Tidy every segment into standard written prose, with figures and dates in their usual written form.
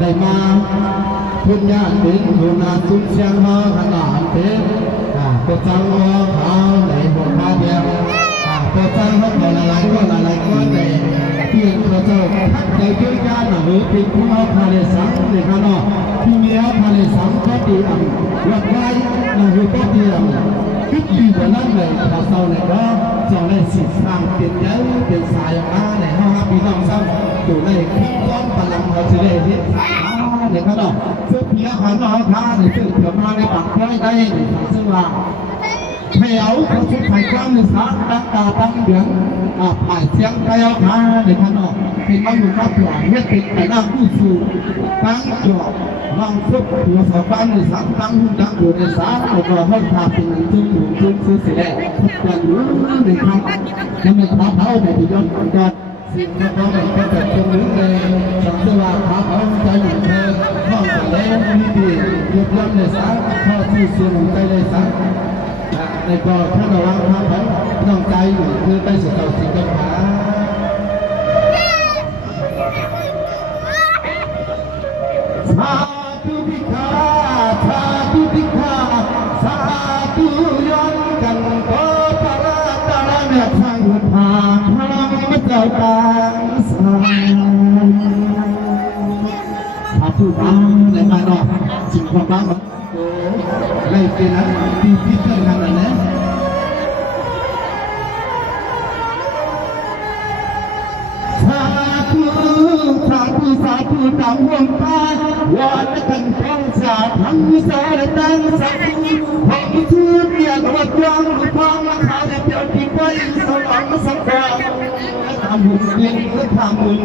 ได้มาทุนญาติเป็นหัวหน้าสุนเสียงมาขนาดเต็มก็จังว่าเขาในบทบาทเดียวก็จังว่าเขาหลายคนในที่เขาเจ้าทักใจเกี่ยวกันหรือเป็นผู้เอาทะเลสังในขณะที่มีเอาทะเลสังก็ดีอันวัดไว้หรือก็ดีอันคิดดีกว่านั้นเลยเขาเศร้าเนี่ยก็จะได้สิทธิ์สร้างเป็นเยอะเป็นสายมาในห้องพี่น้องซ้ำอยู่ในคิดก้อนพลังเขาจะได้ที่ในขณะซึ่งเพียงขันเอาท่าในซึ่งเกิดมาในปักไว้ได้ซึ่งว่าให้เอาเขาชุดไทยกลางในสารตั้งตาตั้งเดือนผ่านเสียงไทยเอาท่าในขณะเป็นมันอยู่กับหลังเฮ็ดเป็นแต่หน้าผู้สูงตั้งจอบวางซุปตัวสอบานในสารตั้งหุ่นตั้งอยู่ในสารเอาตัวให้พาเป็นซึ่งอยู่ซึ่งเสียทุกอย่างอยู่ในคำยังไม่พาเท้าไปที่ย้อนกันสิ่งที่เขาเป็นก็จะตรงนี้เลยสังเกตว่าเขาใจหนุนเธอข้อแต่แล้วมีดียกย่ำในสารข้อที่เสียงใจในสารในก็ถ้าเราวางทางเขาต้องใจหนุนคือไปสู่สิ่งที่เขาสาธุพิฆาสาธุพิฆาสาธุย้อนกันก็พระตาเนื้อทางพาพลังมาเจ้าตาสาธุบ้างในบ้านนอกสิ่งของบ้างในเป็นนั้นที่พิจารณาเนี่ยสาธุตามวงตาวันกันท้องสาทั้งสารตั้งสักของชื่อเรียกว่าดวงฟังขาเดียวที่ไปสว่างสักการทำบุญเลี้ยงทำบุญ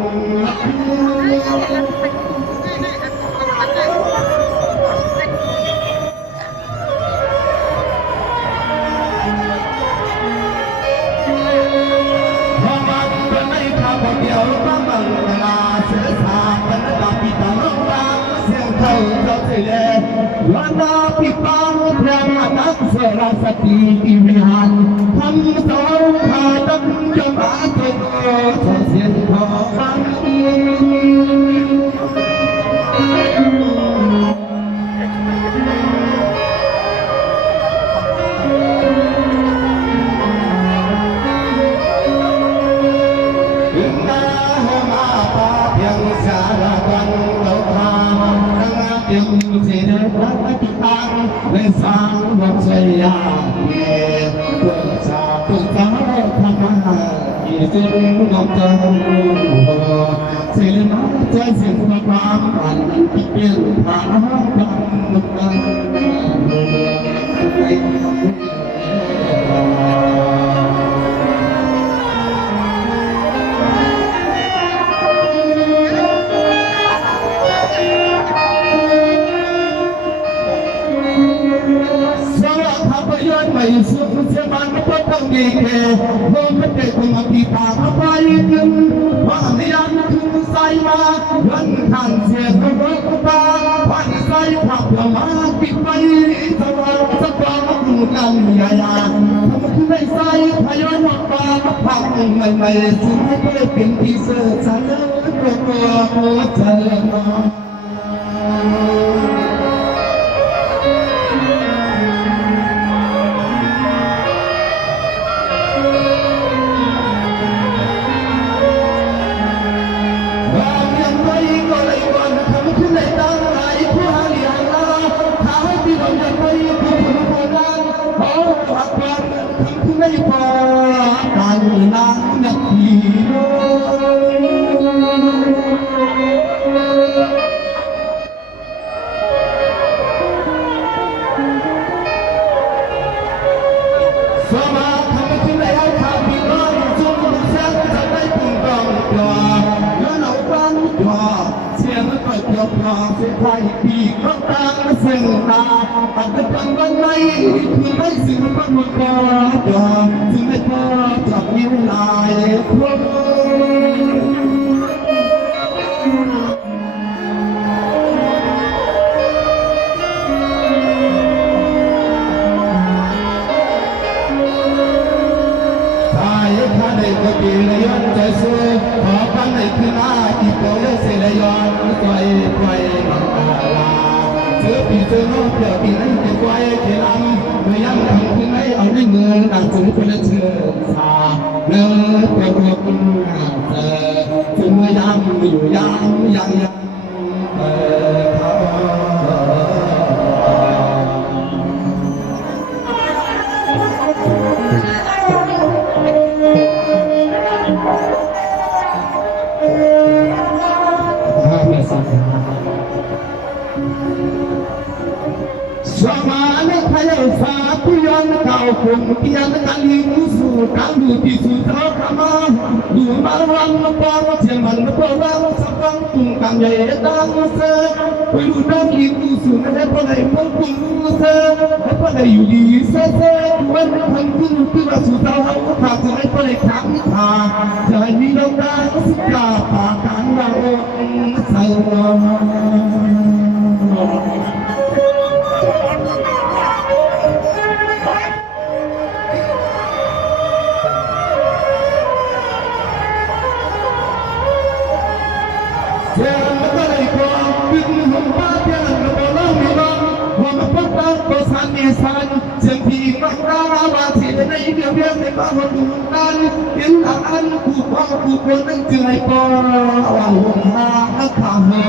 วันนาปิปังพระนักสรสติวิหารทำสองขาดังจงอาเทโกเสียงขอฟังในสางวัชยาเยเปิดสาเปิดสาธรรมะอีสิงนกจันเสลมาใจเสียงความอันที่เป็นฐานกันมุกกันไม่สุขเสียมันก็ต้องดีแค่โลกมันเด็กคงมาตีตาเข้าไปถึงว่าไม่ยันถึงใส่มาวันทางเสียงก็ร้องตาวันใส่ผักละมาติดไปสว่างสว่างมุ่งกันใหญ่ทำคือไม่ใส่พยานว่าปลาผักใหม่ๆสิ่งที่ไม่เป็นที่เสื่อสารก็หัวใจน้องไม่พอการนางนักขี่สมาทำที่ไหนเอาข่าวพี่น้องส่งเสียงจะได้ปุ่งต้องจอแล้วเราฟังจอเสียงก็เกี่ยวกับเสียงไทยปีกต้องตั้งเสียงตาอันเป็นวันไหนคือไม่สิ่งมันมันก็จอสิ่งไม่พอจับนิ้วลายพวกก็ปีเลยย้อนใจสู้ขอฟังในคืนหน้าที่โปรยเสียเลยย้อนปล่อย เสือน้องเกี่ยวปีนั้นจะไว้เกี่ยมเมื่อยังทำขึ้นไหนเอาได้เงินต่างจึงเป็นเชื่อสาเนื้อตัวรวมเสือจึงเมื่อยามอยู่ยามยังคนที่ยังกันลิงสู่การดูที่สุดท้ายมาดูมาวันมาปาว่าเชียงมันมาปาว่าสักครั้งตุ้งกันใหญ่ดังเสือไปดูดังลิงสู่นั่นให้พอได้มองตุ้งเสือให้พอได้อยู่ดีเสือวันทำขึ้นคือว่าสุดท้ายเขาขาดจะให้พอได้ขังขาจะให้มีเราได้สิกาปาการเราเสือสันเสียงผีมังราว่าที่ในเดียวเดียวในบ้านดูกันเห็นอันผู้พ่อผู้คนนั่งเจือยปอว่าหงหาข้าหอ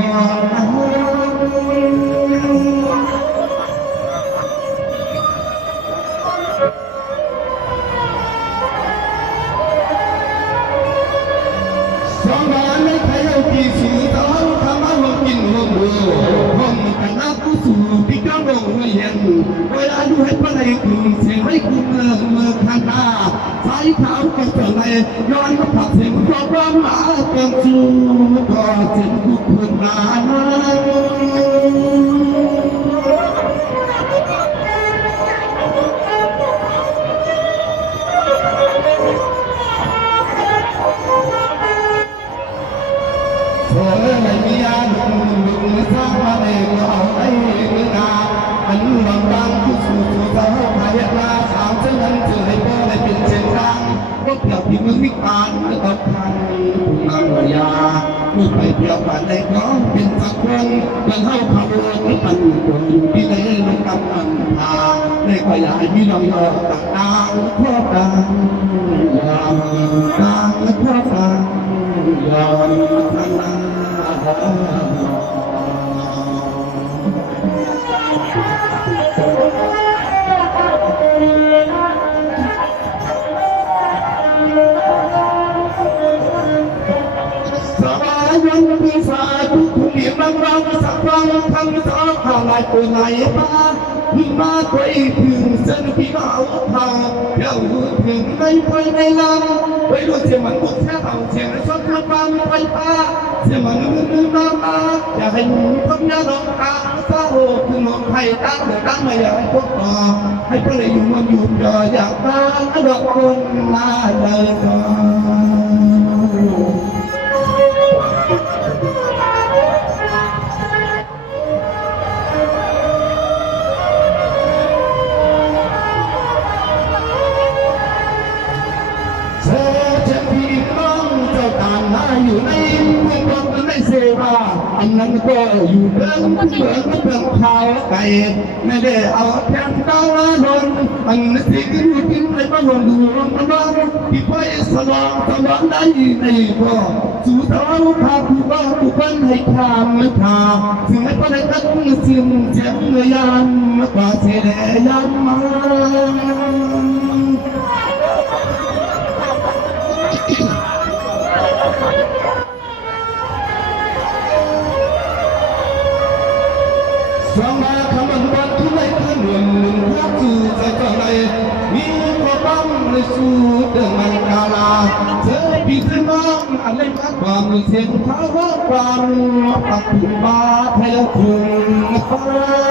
สองบ้านในไทยเอากี่สูตรเอาคำว่าหัวกินหัวบัวห้องกันนับผู้สูที่กำลังหัวเย็นเวลาดูให้พระในกลุ่มเสียงให้คุณเมื่อข้างหน้าสายขาวก็จะไหลย้อนมาผัดเสียงก็ร้องมาเต็มสูก็เจ็บทุกคนนานไม่มีอาดุลสร้างมาได้ก็เอาไอ้เมื่อนาอันบางบางผู้สู่เจ้าพายลาสาวเจ้านั้นเจอให้พ่อได้เป็นเช่นดังก็เกี่ยวที่เมืองมิกานและตบพันผู้นำยาเมื่อไปเที่ยวผ่านได้ก็เป็นสักคนยังเข้าขบวนปันคนอยู่ที่ไหนลงกำลังพาได้ก็อยากให้พี่น้องยอต่างดาวทั่วกันยามกลางและทั่วกันยามนานาสายทุกผู้เลี้ยงรังเราสักครั้งคำสาข่าวลายตัวไหนมาพึ่งมาตัวอีกถึงเส้นพี่มาเอาทางเดี๋ยวถึงในไฟในลำไปดูเสียมันบุกแค่เอาเสียงในชอบกระปังไฟฟ้าเสียมันมือมาอยากให้หนูทำยาดองตาเศร้าคือน้องไทยตั้งแต่ตั้งมาอยากให้พวกต่อให้พวกเราอยู่มันอยู่รออยากตั้งดอกคนมาเลยก่อนอยู่ในเมืองบนในเซวาอันนั้นก็อยู่เดิมเมืองเขาไก่ไม่ได้เอาแทนดาวดนอันนั้นสิ่งที่อยู่กินในบ้านดูมันบ้างที่ไปสลองตลอดได้ในบ่อสู่เท้าพาผู้บ้าผู้พันให้ข้ามไม่พาถึงไม่พอได้ตั้งสิ่งเจ็บเงยยันกว่าเสียแดยันมาสมาคำบันบันทุกในคืนหนึ่งรักสู่ใจเจ้าในมีความบังในสู่เดินมันกาลาเธอพี่เธอน้องอะไรมาความเสียงเท้าความปักถุงบาเทลคุง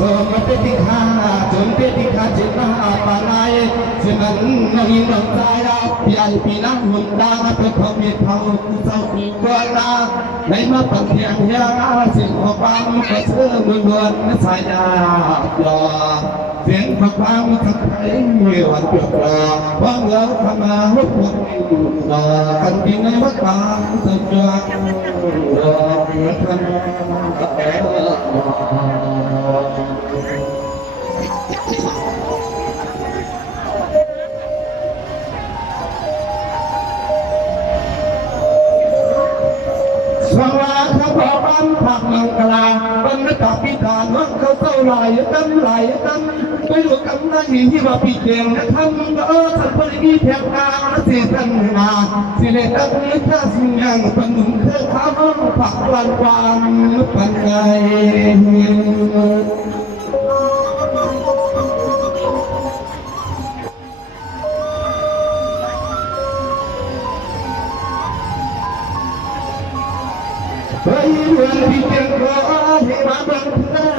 สมเป็นที่ข้าจนเป็นที่ข้าจิตมาปานายเช่นนั้นน้องยิงน้องใจเราพี่ไอพี่น้ำหุ่นดาเป็นเขาเมียเขาผู้เศร้าผู้ก่อนลาในมาปังเทียงยาสิ่งของฟังก็เชื่อมือล้วนสายยาหล่อ เสียงพระความสักไทยเมื่อวันเกิดเราว่างเราทำมาลุกขึ้นกันกินในวัดกลางสุดยอดกันสวัสดีครับบ้านผักมังกลาบรรณกับพิการวังเขาเท่าไหร่กันไปดูกันได้ที่ว่าพี่เก่งนะทำก็สัตว์บริมีเพียงตาเสียสันนาสิเลตักนึกถ้าสิ่งยังเป็นหนุ่มเคยข้าวผักวันปันไงเฮ้ยเรื่องที่เก่งก็ให้มาบังเธอ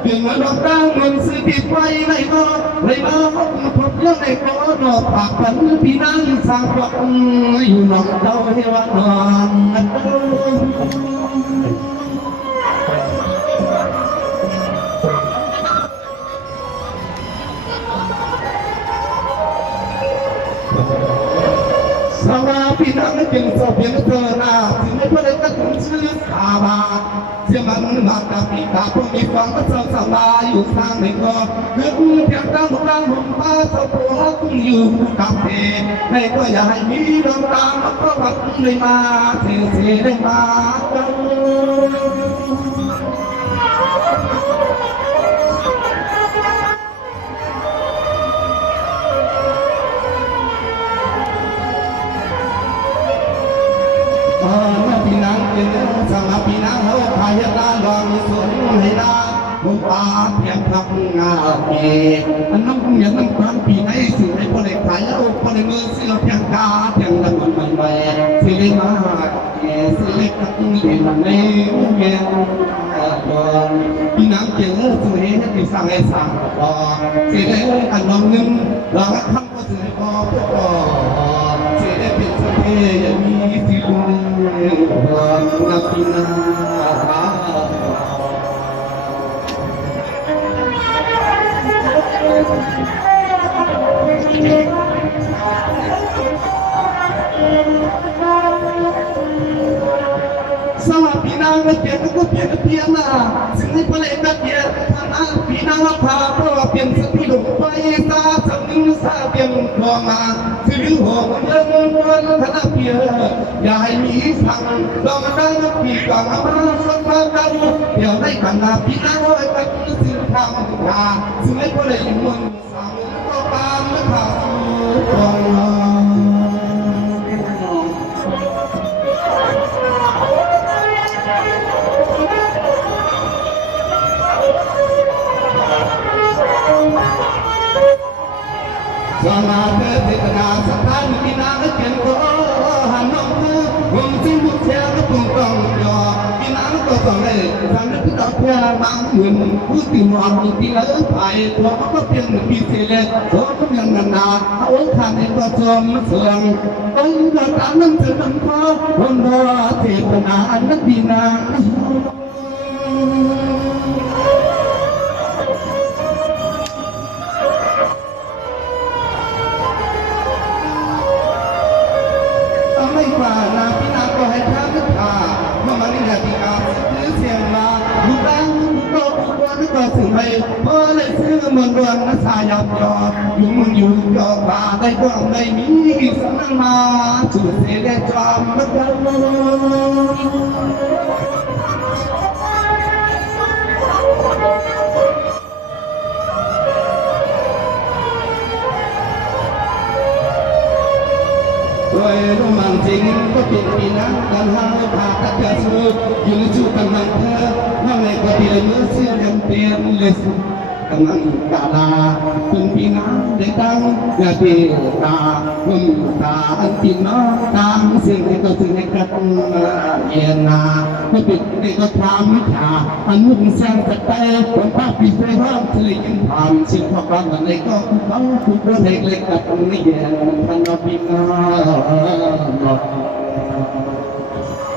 เพียงมาดอกตั้งมันซื้อติดไว้ในบ่อเลยมาพบยังในบ่อดอกผักปันพี่นั่งสร้างฝันอยู่นอกเต้าให้ว่านอนสวัสดีนักจึงสอบเพียงเธอหน้าถึงไม่พอได้ตั้งชื่อสาบาเสียมันมากับปีตาพวกมีฟังก็เจ้าสบายอยู่สร้างในก็เรื่องเพียงตั้งหุ่นป้าเจ้าตัวกุ้งอยู่กับเธอในก็อย่าให้มีดวงตาก็วัดได้มาเสียได้มาพี่นางเป็นสำหรับพี่นางเขาพายตาลองสวนให้ได้มุกอาเพียงพักงาเอกอันน้องอย่างน้ำความปีในสิ่งในคนในขายเอาคนในมือสิเราเพียงกาเพียงดังมันใหม่ๆสิได้มาสิเล็กตักเด่นในเมียพี่นางเจอสุริยะที่สั่งให้สั่งต่อสิได้อันน้องนึงเราทำก็สิได้พอเพื่อต่อสิได้เป็นสเปยอย่างมีสิลุงนักพี่นางสวัสดีนางเกียรติก็เพียงเพียงนะสิ่งที่พระเอกเกียรติท่านอาพี่นางรับพาเพราะว่าเปลี่ยนสติลงไปซาสมิงซาเปลี่ยนคลองมาสื่อหัวมันยังวันธนาเพียอย่าให้มีสั่งลองได้ปีกว่ามาลงมากันเดี๋ยวได้กันนะพี่นางไว้กันสิ่งทางหาสิ่งที่พระเอกมันสั่งก็ตามไม่ขาดตรงสมาเถิดเถิดนาสถานที่นาเขียนก็หันน้องมือวงสิ่งบุญเสียก็ปุ่งต้องยอพี่นางก็ต้องได้ทำให้พี่ดอกเพื่อบางหมื่นผู้ที่มองที่เลิกไปตัวก็เพียงปีเสียตัวก็ยังนานเอาทานในก็ชมเสื่อมต้องเดินตามน้ำเสือน้ำฟ้าคนรอเถิดนาอันนั้นพี่นางไม่ว่านาพี่นางก็ให้ท่านนึกว่าเมื่อมันนี่แหละที่อาซื้อเสียงมาลูกแดงก็ผู้ว่านึกว่าสิ่งใดเพราะเลยซื้อมันดวงนั้นสายยับยออยู่มึงอยู่ยอป่าได้กว้างได้มีสังมาสุดเสียได้จอมนักการด้วยร่มันจริงก็เป็นปีนั้นกันห้าพาตัดกระสุนอยู่จู่กันมันเธอว่าในกติเลยเมื่อเสียงเปลี่ยนเลยสุดกันนั้นกาลาเป็นปีนั้นได้ตั้งอย่าเปตาหุ่นตาอันปีน้องตามสิ่งที่ก็สิ่งที่กันเย็นนาไม่ปิดที่ก็ทำมิถาอันมุ่งสร้างแต่คนภาพปีเสียห้องทะเลยังผ่านสิ่งพอกันอะไรก็เขาคุกเรื่องเล็กๆกับไม่เย็นทันเราปีน้อง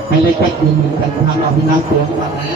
ให้เล็กๆอยู่เหมือนกันทำเอาพินาศตัวกันนะ